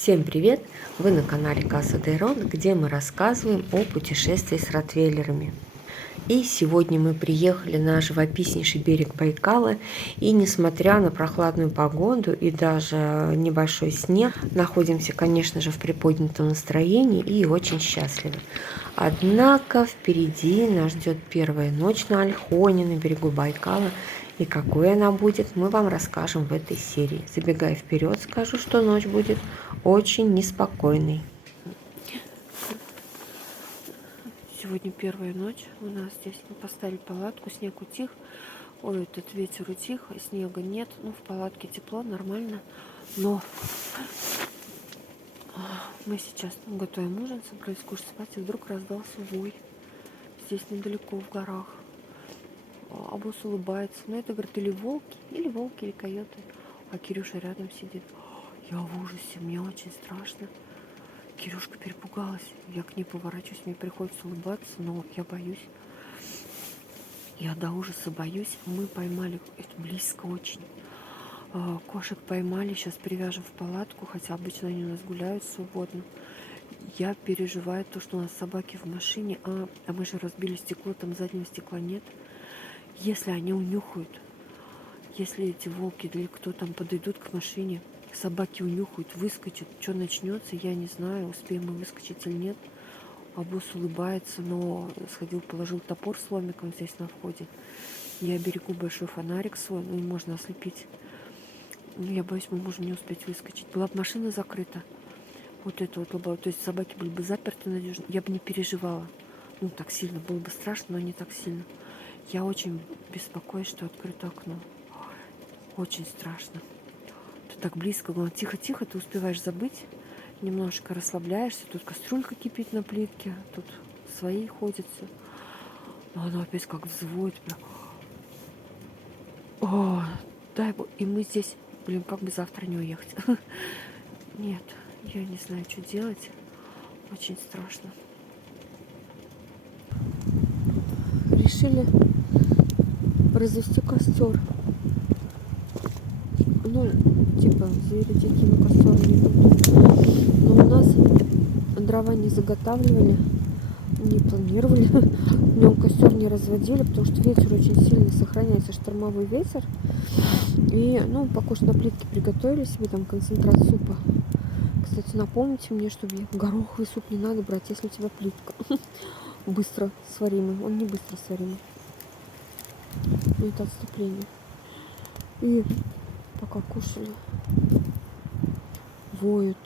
Всем привет! Вы на канале Casa Дейрон, где мы рассказываем о путешествии с ротвейлерами. И сегодня мы приехали на живописнейший берег Байкала, и несмотря на прохладную погоду и даже небольшой снег, находимся, конечно же, в приподнятом настроении и очень счастливы. Однако впереди нас ждет первая ночь на Ольхоне, на берегу Байкала, и какой она будет, мы вам расскажем в этой серии. Забегая вперед, скажу, что ночь будет очень неспокойной. Сегодня первая ночь у нас здесь. Мы поставили палатку, снег утих. Ой, этот ветер утих, снега нет. Ну, в палатке тепло, нормально. Но мы сейчас готовим ужин, собрались кушать, спать, и вдруг раздался вой. Здесь недалеко, в горах. А босс улыбается. Ну, это, говорит, или волки, или койоты. А Кирюша рядом сидит. Я в ужасе, мне очень страшно. Кирюшка перепугалась. Я к ней поворачиваюсь, мне приходится улыбаться, но я боюсь. Я до ужаса боюсь. Мы поймали, это близко очень. Кошек поймали, сейчас привяжем в палатку, хотя обычно они у нас гуляют свободно. Я переживаю то, что у нас собаки в машине, а мы же разбили стекло, там заднего стекла нет. Если они унюхают, если эти волки или кто там подойдут к машине, собаки унюхают, выскочат, что начнется, я не знаю, успеем мы выскочить или нет. А босс улыбается, но сходил, положил топор с ломиком здесь на входе. Я берегу большой фонарик свой, ну и можно ослепить. Но я боюсь, мы можем не успеть выскочить. Была бы машина закрыта, вот это вот, то есть собаки были бы заперты надежно, я бы не переживала. Ну, так сильно, было бы страшно, но не так сильно. Я очень беспокоюсь, что открыто окно. Очень страшно. Ты так близко, главное, тихо-тихо, ты успеваешь забыть, немножко расслабляешься. Тут кастрюлька кипит на плитке, тут свои ходятся. Но оно опять как взводит. О, дай бог. И мы здесь, блин, как бы завтра не уехать. Нет, я не знаю, что делать. Очень страшно. Решили развести костер. Ну, типа, заявить, какие мы костер не будем. Но у нас дрова не заготавливали, не планировали. Днем костер не разводили, потому что ветер очень сильный, сохраняется штормовой ветер. И, ну, покушать на плитке приготовили себе там концентрат супа. Кстати, напомните мне, чтобы гороховый суп не надо брать, если у тебя плитка. Быстро сваримый. Он не быстро сваримый. Это отступление. И пока кушали, воют.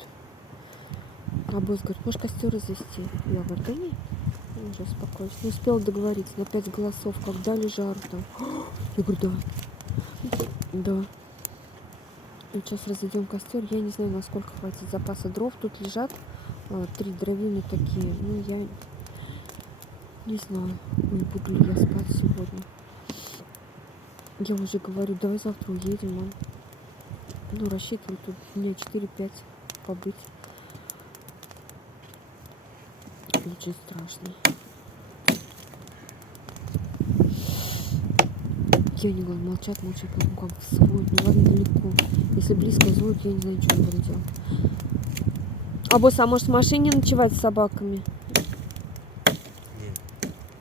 А босс говорит, может, костер развести? Я говорю, да нет, уже успокоюсь. Не успела договориться на 5 голосов, когда ли жару там. Я говорю, да. Да. И сейчас разведем костер. Я не знаю, насколько хватит запаса дров. Тут лежат 3 дровины такие. Ну, я не знаю, не буду ли я спать сегодня. Я уже говорю, давай завтра уедем, мам. Ну, рассчитываю тут дня 4-5 побыть. Очень страшно. Я не говорю, молчат, потом как взводят. Ну ладно, далеко. Если близко взводят, я не знаю, что я буду делать. А босс, а может в машине ночевать с собаками? Нет.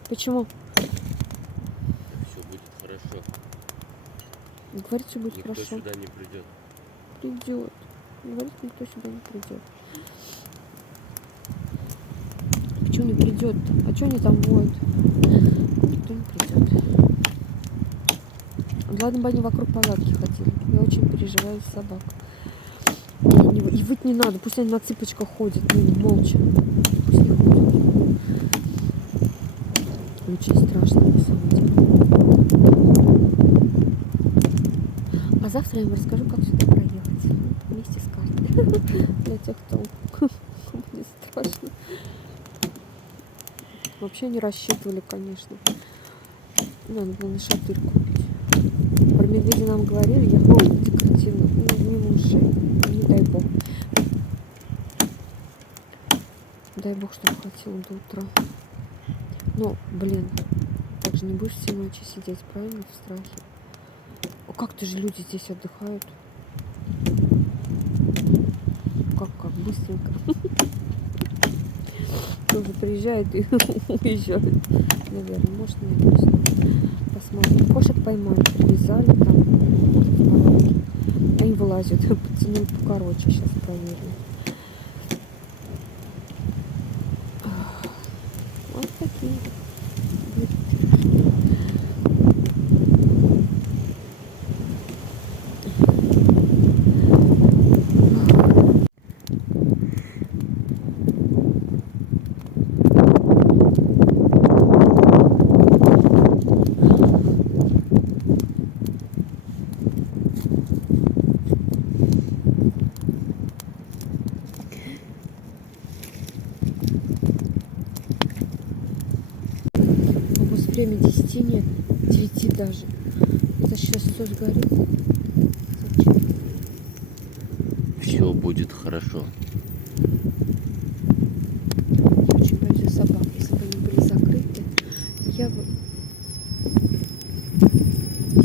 Почему? Все будет хорошо. Говорит, что будет Никто хорошо. сюда не придет. Придет. Говорит, никто сюда не придет. Почему не придет-то? А что они там воют? Никто не придет. Ладно бы они вокруг палатки ходили. Я очень переживаю за собак. И выть не надо. Пусть они на цыпочках ходят. Ну, молча. Пусть не ходят. Очень страшно на самом деле. А завтра я вам расскажу, как сюда проехать. Вместе с картой. Для тех, кто будет страшно. Вообще не рассчитывали, конечно. Надо было на шатырь купить. Про медведя нам говорили, я декоративно, мимо ушей. Не дай бог. Дай бог, чтобы хватило до утра. Но, блин, так же не будешь все ночи сидеть, правильно, в страхе? Как-то же люди здесь отдыхают. Как быть? быстренько. Тоже приезжает и уезжает. Наверное, может, не знаю. Посмотрим. Кошек поймали, привязали там в коробке. Они вылазят, потянули покороче. Сейчас проверим. Вот такие. Время 10 нет, 9 даже. Это сейчас все сгорит. Зачем? Все будет хорошо. Я очень боюсь собак. Если бы они были закрыты, я бы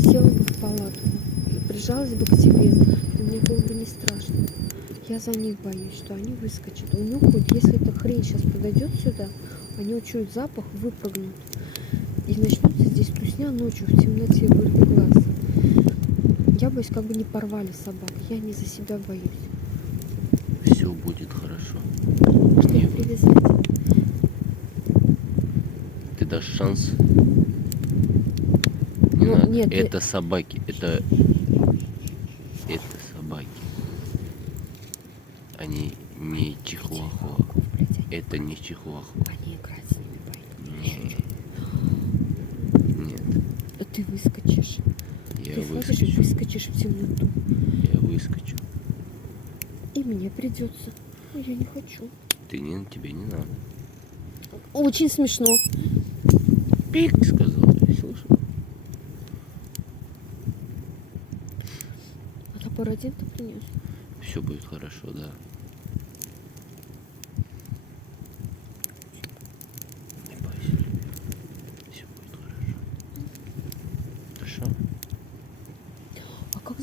села бы в палату и прижалась бы к тебе. И мне было бы не страшно. Я за них боюсь, что они выскочат. Унюхают. Если эта хрень сейчас подойдет сюда, они учуют запах, выпрыгнут. И начнется здесь тусня ночью в темноте, вырви глаз. Я боюсь, как бы не порвали собак. Я не за себя боюсь. Все будет хорошо. Что Не- привязать? Ты дашь шанс? Не Ну, надо. нет, Это собаки. Это собаки. Они не чихуахуа. Блядь, Это не чихуахуа. они играть с ними пойдут. Нет. Нет. А ты выскочишь. Я Ты слышишь, выскочу. выскочишь в темноту. Я выскочу. И мне придется. А я не хочу. Тебе не надо. Очень смешно. Пик, сказал. Я слышал. А топор один ты принес? Все будет хорошо, да. Не бойся. Все будет хорошо. Хорошо? А как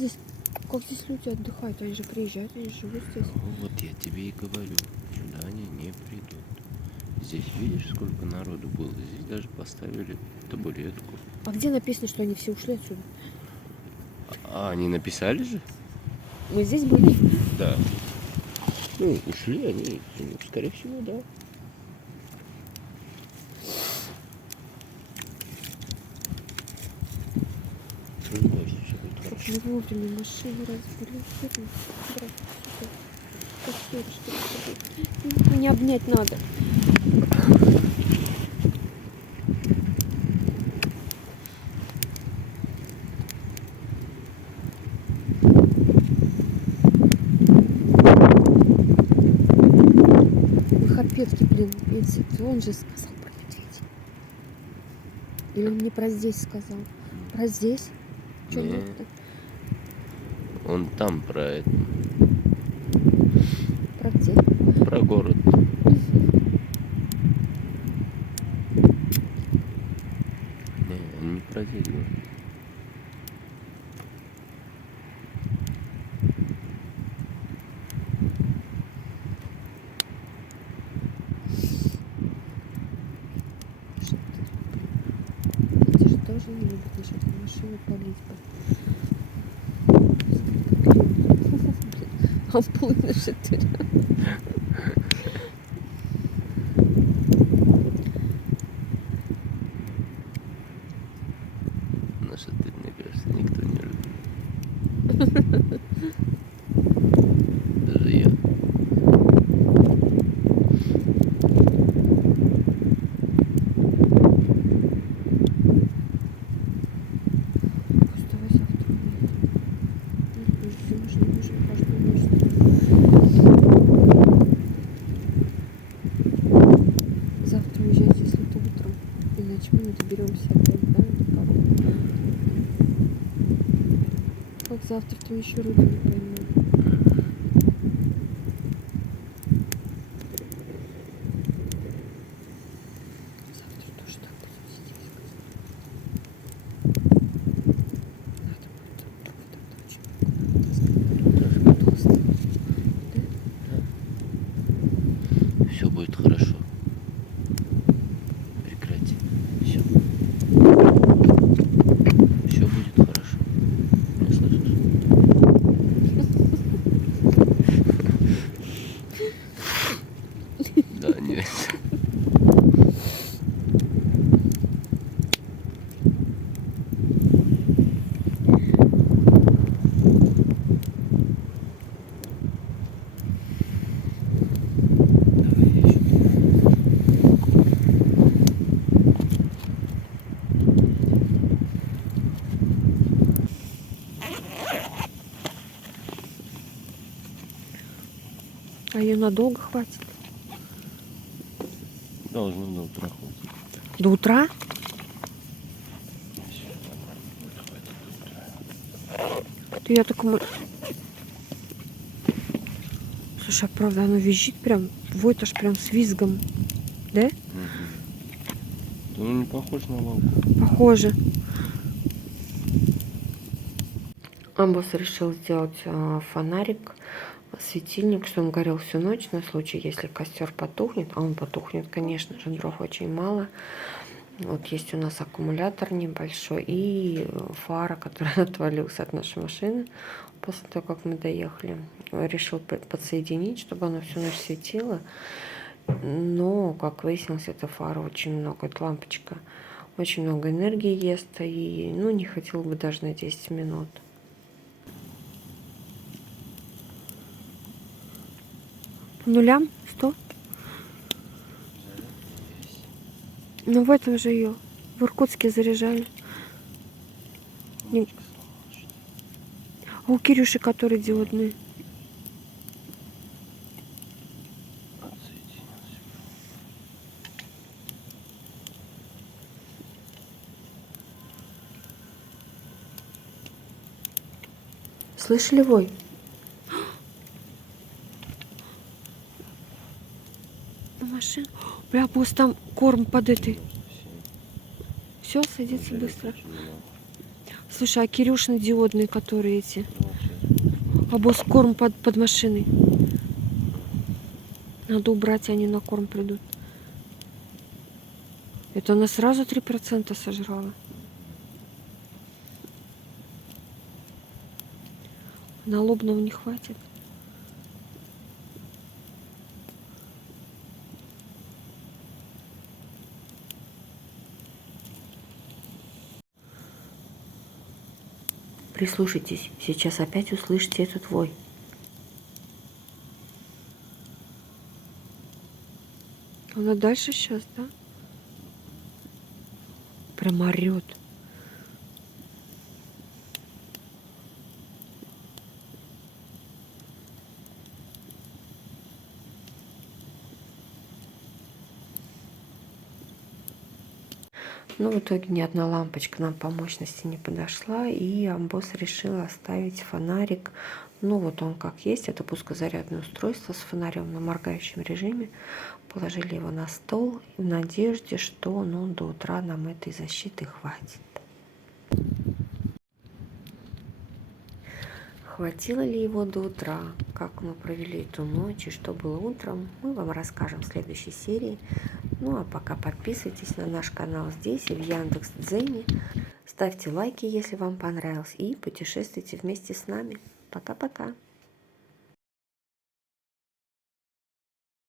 здесь люди отдыхают? Они же приезжают, они живут здесь. Ну, вот я тебе и говорю. Сюда они не придут. Здесь видишь, сколько народу было? Здесь даже поставили табуретку. А где написано, что они все ушли отсюда? А они написали же? Мы здесь были. Да. Ну, ушли они, скорее всего, да. Не бойся, все будет Как хорошо. не вовремя машину разбили. Брат, сюда. Как что ли? Меня обнять надо. Хапетки, блин, он же сказал про медведя. Или он не про здесь сказал? Про здесь? Что Не. нет-то? Он там про это, Про где? про город. Не, он не про здесь говорит. Эти же тоже не любят насчет машины палить бы. Ампулы на шатырь. Наша ты, мне кажется, никто не любит. Даже я. Давай завтра. Не нужно каждую ночь. Завтра уезжать, если то утром. Иначе мы не доберемся опять, да, до коровы. Как завтра то еще рыбу не поймем. Завтра тоже так будем сидеть. Надо будет там очень толстый. Да? будет хорошо. Прекрати. Все. Все будет хорошо. Не слышишь? Да, нет. Давай я еще. А ее надолго хватит? Должно до утра хватить. До утра? Всё нормально будет, хватит до утра. То я только... Слушай, а правда, оно визжит прям, воет аж прям с визгом. Да? Мгм. Да он не похож на волка. Похоже. Амбос решил сделать фонарик, светильник, чтобы он горел всю ночь на случай, если костер потухнет. А он потухнет, конечно же, дров очень мало. Вот есть у нас аккумулятор небольшой и фара, которая отвалилась от нашей машины после того, как мы доехали. Решил подсоединить, чтобы она всю ночь светила. Но, как выяснилось, эта фара очень много, эта лампочка очень много энергии ест, и ну, не хотел бы даже на 10 минут. По нулям 100? Ну в этом же ее. В Иркутске заряжали. Не- А у Кирюши который диодный? Отсоединился. Слышали вой? Машина. Бля, пусть там корм под этой. Все, садится быстро. Слушай, а Кирюшин диодный, которые эти? А босс корм под машиной. Надо убрать, они на корм придут. Это она сразу 3% сожрала. На лобного не хватит. Прислушайтесь, сейчас опять услышите этот вой. Она дальше сейчас, да? Прям орет. Но в итоге ни одна лампочка нам по мощности не подошла, и Амбос решил оставить фонарик. Ну вот он как есть, это пускозарядное устройство с фонарем на моргающем режиме. Положили его на стол в надежде, что ну, до утра нам этой защиты хватит. Хватило ли его до утра? Как мы провели эту ночь и что было утром, мы вам расскажем в следующей серии. Ну а пока подписывайтесь на наш канал здесь и в Яндекс.Дзене. Ставьте лайки, если вам понравилось, и путешествуйте вместе с нами. Пока-пока.